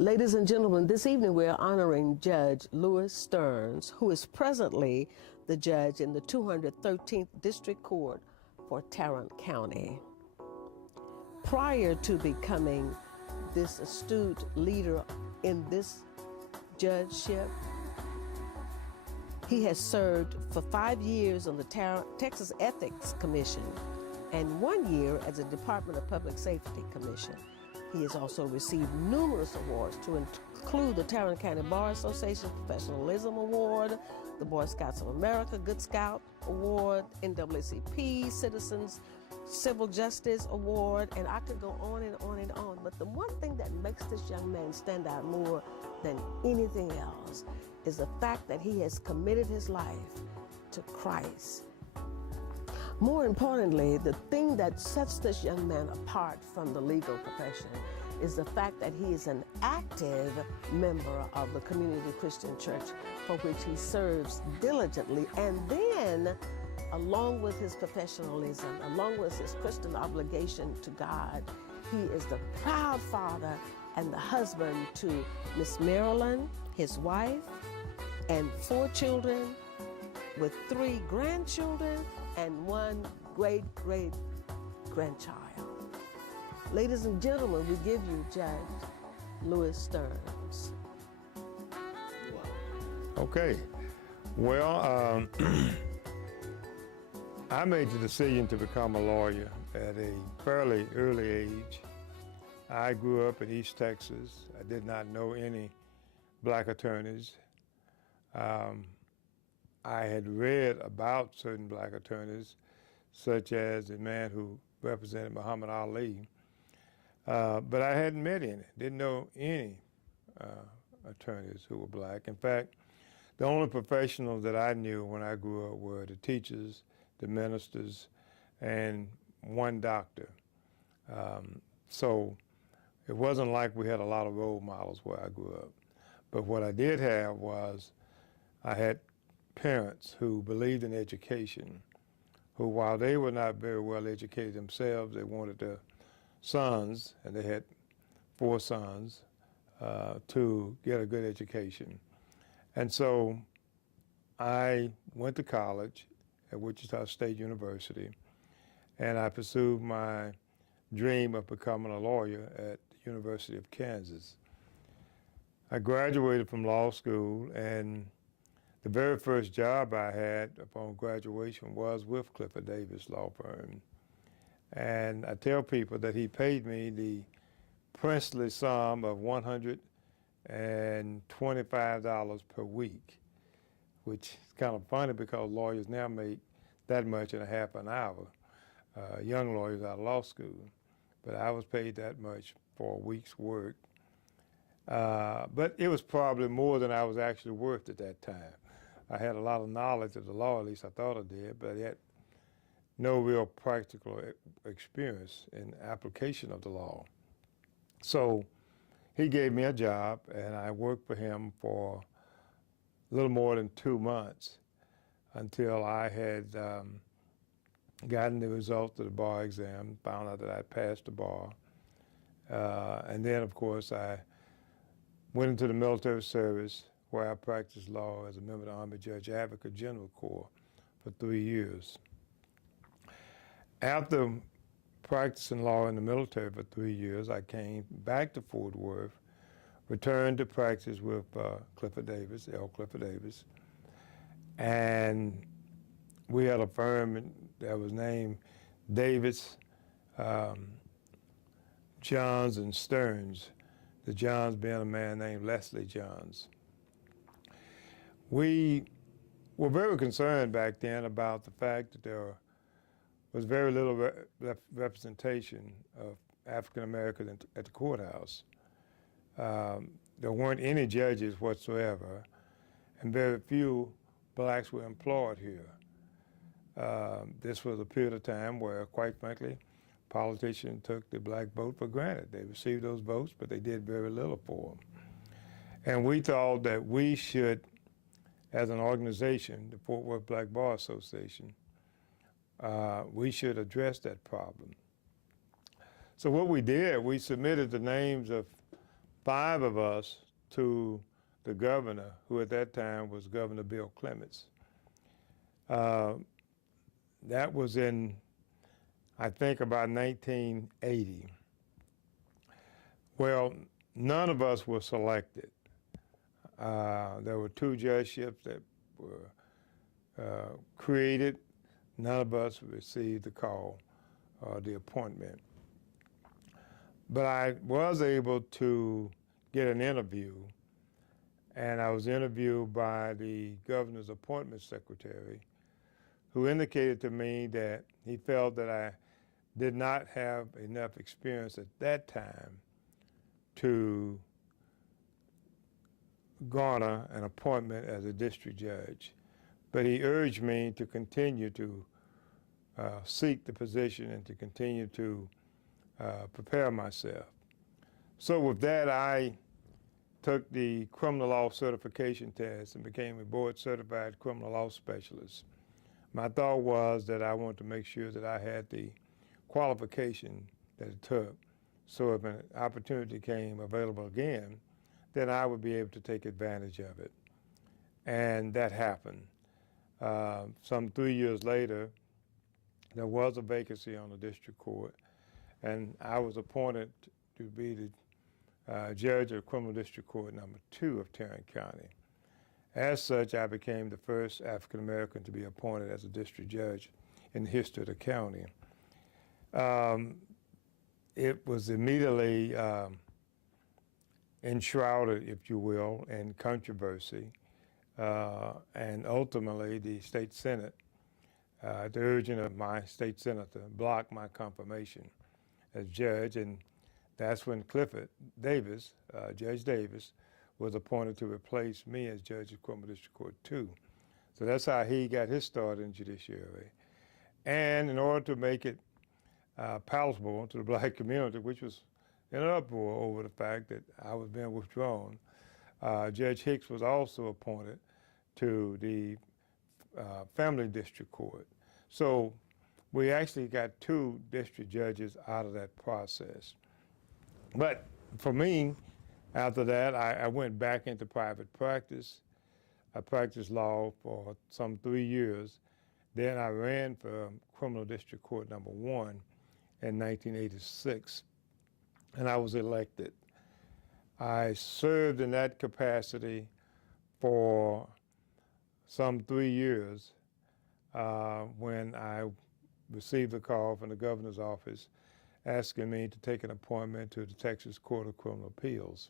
Ladies and gentlemen, this evening we are honoring Judge Louis Sturns, who is presently the judge in the 213th District Court for Tarrant County. Prior to becoming this astute leader in this judgeship, he has served for 5 years on the Texas Ethics Commission and 1 year as a Department of Public Safety Commission. He has also received numerous awards to include the Tarrant County Bar Association Professionalism Award, the Boy Scouts of America Good Scout Award, NAACP Citizens Civil Justice Award, and I could go on and on and on. But the one thing that makes this young man stand out more than anything else is the fact that he has committed his life to Christ. More importantly, the thing that sets this young man apart from the legal profession is the fact that he is an active member of the Community Christian Church, for which he serves diligently. And then, along with his professionalism, along with his Christian obligation to God, he is the proud father and the husband to Miss Marilyn, his wife, and 4 children, with 3 grandchildren and 1 great-great-grandchild. Ladies and gentlemen, we give you Judge Louis Sturns. Okay. Well, I made the decision to become a lawyer at a fairly early age. I grew up in East Texas. I did not know any black attorneys. I had read about certain black attorneys, such as the man who represented Muhammad Ali, but I hadn't met any, didn't know any attorneys who were black. In fact, the only professionals that I knew when I grew up were the teachers, the ministers, and 1 doctor. So it wasn't like we had a lot of role models where I grew up. But what I did have was I had parents who believed in education, who, while they were not very well educated themselves, they wanted their sons, and they had 4 sons, to get a good education. And so I went to college at Wichita State University, and I pursued my dream of becoming a lawyer at the University of Kansas. I graduated from law school, and the very first job I had upon graduation was with Clifford Davis Law Firm. And I tell people that he paid me the princely sum of $125 per week, which is kind of funny because lawyers now make that much in a half an hour, young lawyers out of law school. But I was paid that much for a week's work. But it was probably more than I was actually worth at that time. I had a lot of knowledge of the law, at least I thought I did, but I had no real practical experience in application of the law. So he gave me a job, and I worked for him for a little more than 2 months until I had gotten the results of the bar exam, found out that I passed the bar. And then, of course, I went into the military service, where I practiced law as a member of the Army Judge Advocate General Corps for 3 years. After practicing law in the military for 3 years, I came back to Fort Worth, returned to practice with Clifford Davis, L. Clifford Davis, and we had a firm that was named Davis, Johns, and Sturns, the Johns being a man named Leslie Johns. We were very concerned back then about the fact that there was very little representation of African Americans at the courthouse. There weren't any judges whatsoever, and very few blacks were employed here. This was a period of time where, quite frankly, politicians took the black vote for granted. They received those votes, but they did very little for them. And we thought that we should, as an organization, the Fort Worth Black Bar Association, we should address that problem. So what we did, we submitted the names of 5 of us to the governor, who at that time was Governor Bill Clements. That was in, I think, about 1980. Well, none of us were selected. There were 2 judgeships that were created. None of us received the call or the appointment. But I was able to get an interview, and I was interviewed by the governor's appointment secretary, who indicated to me that he felt that I did not have enough experience at that time to garner an appointment as a district judge. But he urged me to continue to seek the position and to continue to prepare myself. So with that, I took the criminal law certification test and became a board certified criminal law specialist. My thought was that I wanted to make sure that I had the qualification that it took, so if an opportunity came available again, then I would be able to take advantage of it. And that happened. Some 3 years later, there was a vacancy on the district court, and I was appointed to be the judge of criminal district court number 2 of Tarrant County. As such, I became the first African American to be appointed as a district judge in the history of the county. It was immediately enshrouded, if you will, in controversy, and ultimately the state senate, at the urging of my state senator, blocked my confirmation as judge, and that's when Clifford Davis, Judge Davis, was appointed to replace me as judge of criminal district court 2. So that's how he got his start in judiciary. And in order to make it palatable to the black community, which was in an uproar over the fact that I was being withdrawn, Judge Hicks was also appointed to the family district court. So we actually got 2 district judges out of that process. But for me, after that, I went back into private practice. I practiced law for some 3 years. Then I ran for criminal district court number 1 in 1986, and I was elected. I served in that capacity for some 3 years when I received a call from the governor's office asking me to take an appointment to the Texas Court of Criminal Appeals.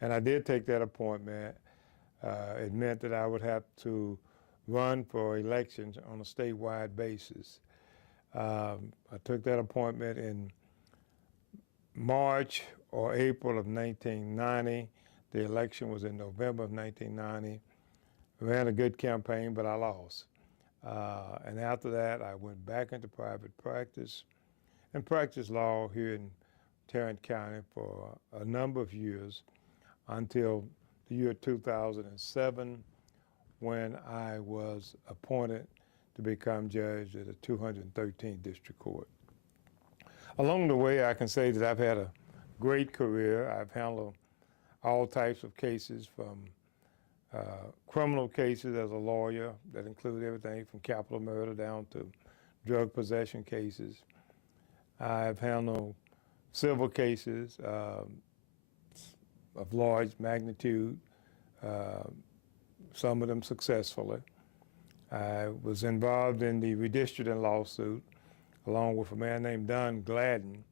And I did take that appointment. It meant that I would have to run for elections on a statewide basis. I took that appointment in March or April of 1990. The election was in November of 1990. I ran a good campaign, but I lost. And after that, I went back into private practice and practiced law here in Tarrant County for a number of years until the year 2007, when I was appointed to become judge at the 213th District Court. Along the way, I can say that I've had a great career. I've handled all types of cases, from criminal cases as a lawyer that include everything from capital murder down to drug possession cases. I've handled civil cases of large magnitude, some of them successfully. I was involved in the redistricting lawsuit along with a man named Don Gladden.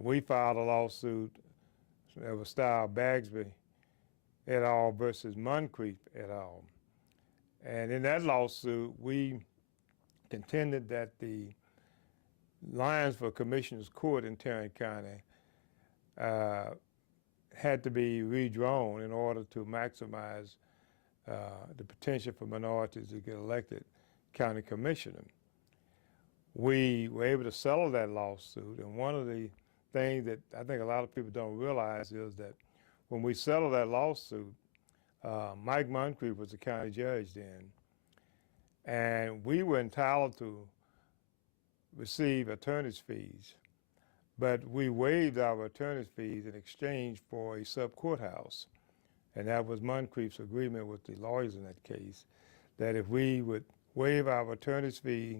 We filed a lawsuit that was styled Bagsby et al. Versus Moncrief et al. And in that lawsuit, we contended that the lines for Commissioner's Court in Tarrant County had to be redrawn in order to maximize the potential for minorities to get elected county commissioner. We were able to settle that lawsuit, and one of the things that I think a lot of people don't realize is that when we settled that lawsuit, Mike Moncrief was the county judge then, and we were entitled to receive attorney's fees but we waived our attorney's fees in exchange for a sub-courthouse. And that was Moncrief's agreement with the lawyers in that case, that if we would waive our attorney's fee,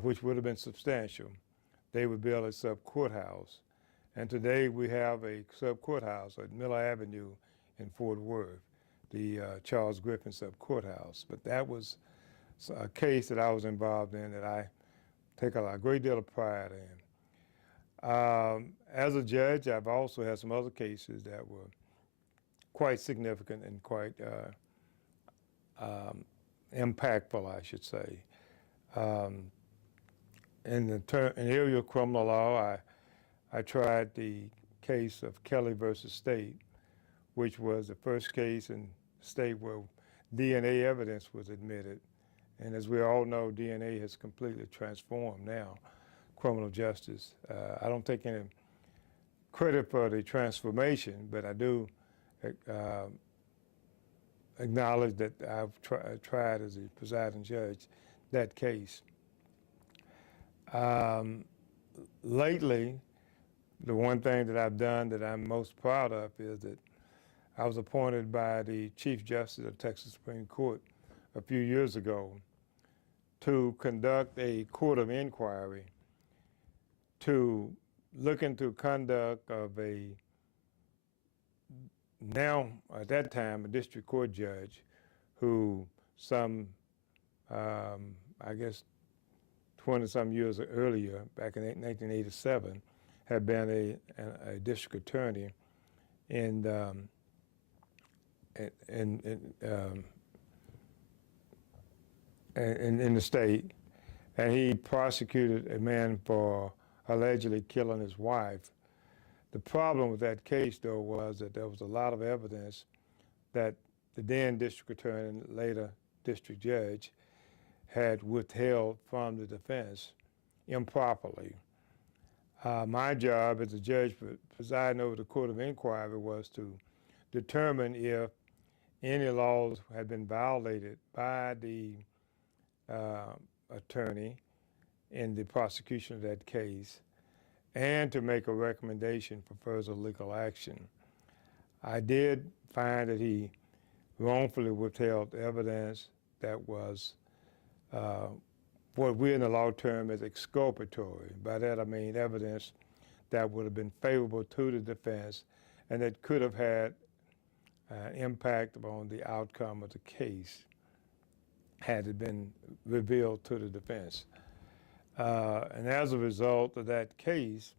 which would have been substantial, they would build a sub-courthouse. And today we have a sub-courthouse at Miller Avenue in Fort Worth, the Charles Griffin sub-courthouse. But that was a case that I was involved in that I take a great deal of pride in. As a judge, I've also had some other cases that were quite significant and quite impactful, I should say. In the area of criminal law, I tried the case of Kelly versus State, which was the first case in the state where DNA evidence was admitted. And as we all know, DNA has completely transformed now criminal justice. I don't take any credit for the transformation, but I do acknowledge that I've tried as a presiding judge that case. Lately, the one thing that I've done that I'm most proud of is that I was appointed by the Chief Justice of Texas Supreme Court a few years ago to conduct a court of inquiry to look into conduct of a now, at that time, a district court judge who some, I guess, 20-some years earlier, back in 1987, had been a district attorney in the state, and he prosecuted a man for allegedly killing his wife. The problem with that case, though, was that there was a lot of evidence that the then district attorney and later district judge had withheld from the defense improperly. My job as a judge presiding over the court of inquiry was to determine if any laws had been violated by the attorney in the prosecution of that case, and to make a recommendation for further legal action. I did find that he wrongfully withheld evidence that was what we in the law term as exculpatory. By that I mean evidence that would have been favorable to the defense and that could have had impact on the outcome of the case had it been revealed to the defense. And as a result of that case,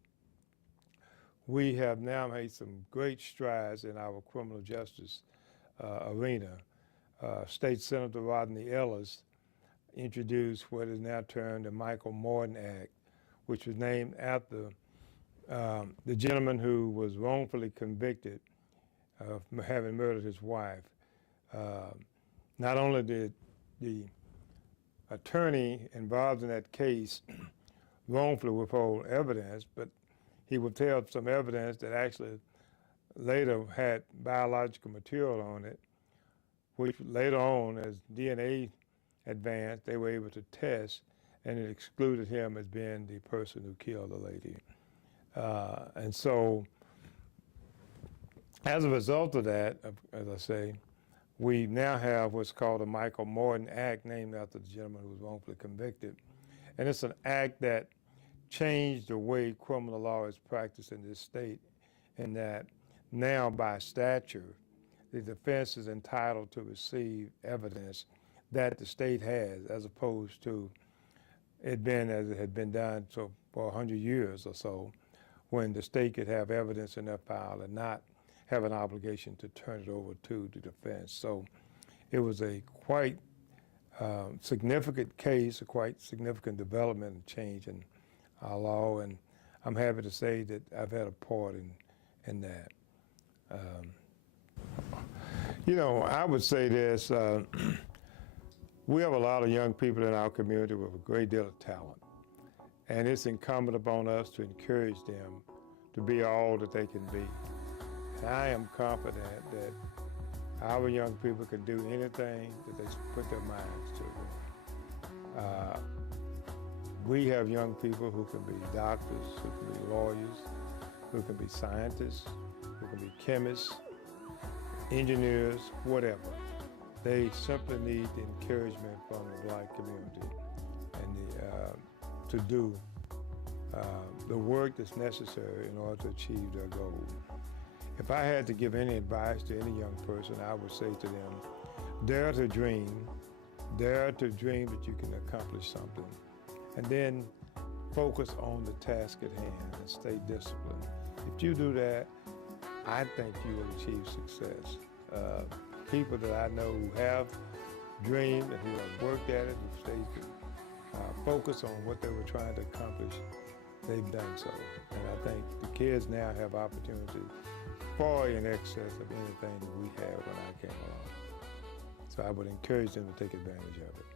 we have now made some great strides in our criminal justice arena. State Senator Rodney Ellis introduced what is now termed the Michael Morton Act, which was named after the gentleman who was wrongfully convicted of having murdered his wife. Not only did the attorney involved in that case wrongfully withhold evidence, but he withheld some evidence that actually later had biological material on it, which later on, as DNA advanced, they were able to test, and it excluded him as being the person who killed the lady. And so, as a result of that, as I say, we now have what's called the Michael Morton Act, named after the gentleman who was wrongfully convicted. And it's an act that changed the way criminal law is practiced in this state, in that now by statute, the defense is entitled to receive evidence that the state has, as opposed to it being as it had been done for 100 years or so, when the state could have evidence in their file and not have an obligation to turn it over to the defense. So it was a quite significant case, a quite significant development and change in our law, and I'm happy to say that I've had a part in that. You know, I would say this, we have a lot of young people in our community with a great deal of talent, and it's incumbent upon us to encourage them to be all that they can be. And I am confident that our young people can do anything that they put their minds to. We have young people who can be doctors, who can be lawyers, who can be scientists, who can be chemists, engineers, whatever. They simply need the encouragement from the black community and to do the work that's necessary in order to achieve their goal. If I had to give any advice to any young person, I would say to them, dare to dream that you can accomplish something, and then focus on the task at hand and stay disciplined. If you do that, I think you will achieve success. People that I know who have dreamed and who have worked at it, who stayed focused on what they were trying to accomplish, they've done so. And I think the kids now have opportunity far in excess of anything that we had when I came along. So I would encourage them to take advantage of it.